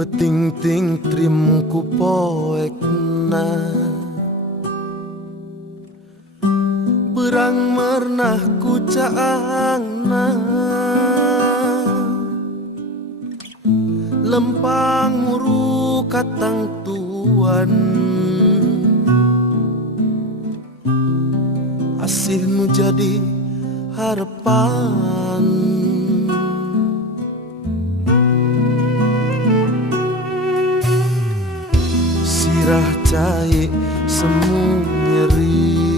Peting-ting trim ku poekna berang mernah ku caangna lempang muru katang tuan asihmu jadi harapan sirah cai semu nyeri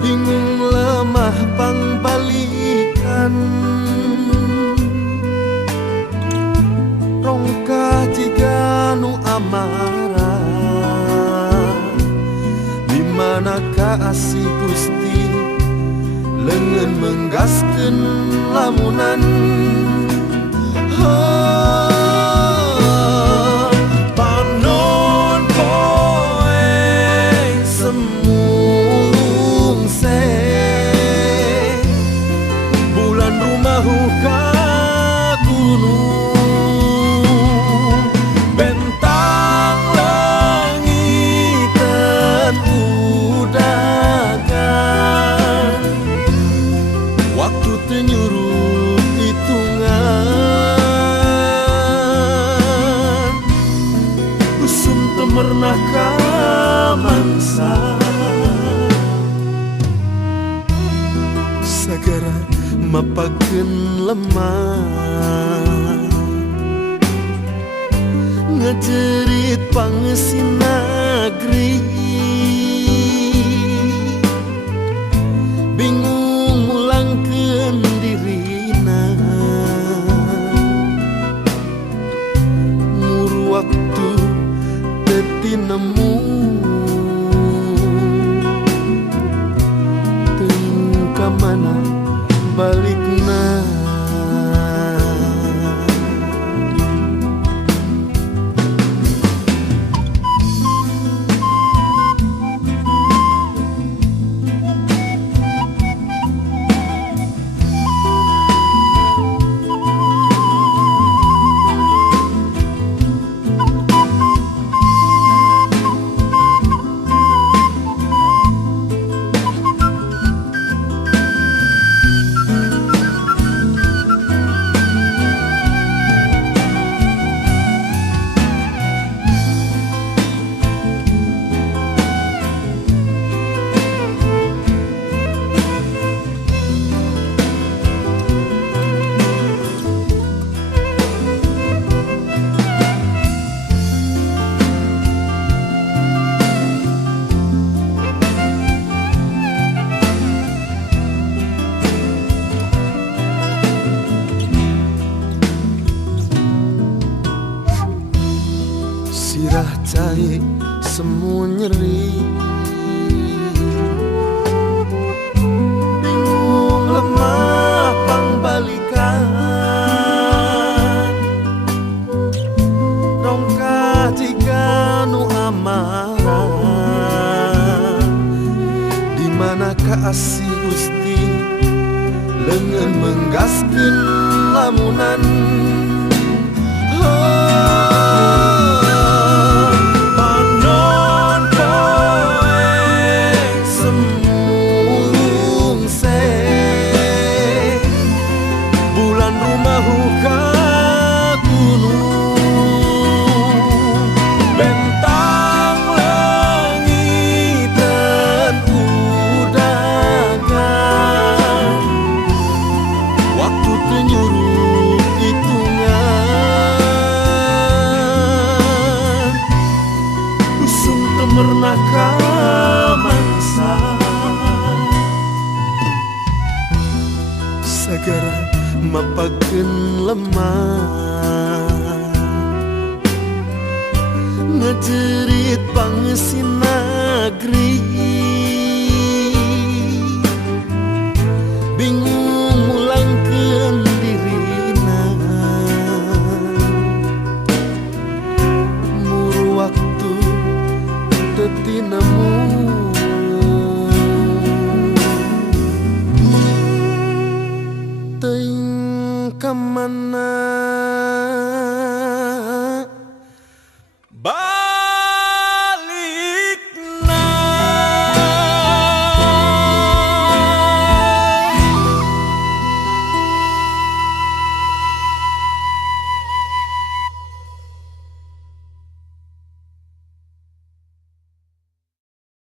bingung lemah pangbalikan rongkah jika nu amarah dimanakah asih Gusti lengan menggaskeun lamunan mernah mangsa sagara mapakeun lemah ngajerit pangesin negeri bingung mulangkeun dirina muru waktu nemu teuing ka mana balikna sirah cai semu nyeri bingung lemah pangbalikan rongkah jika nu amarah dimanakah asih Gusti lengan menggaskeun lamunan waktu penyuruh hitungan segera mapakeun lemah ngejerit pangeusina negeri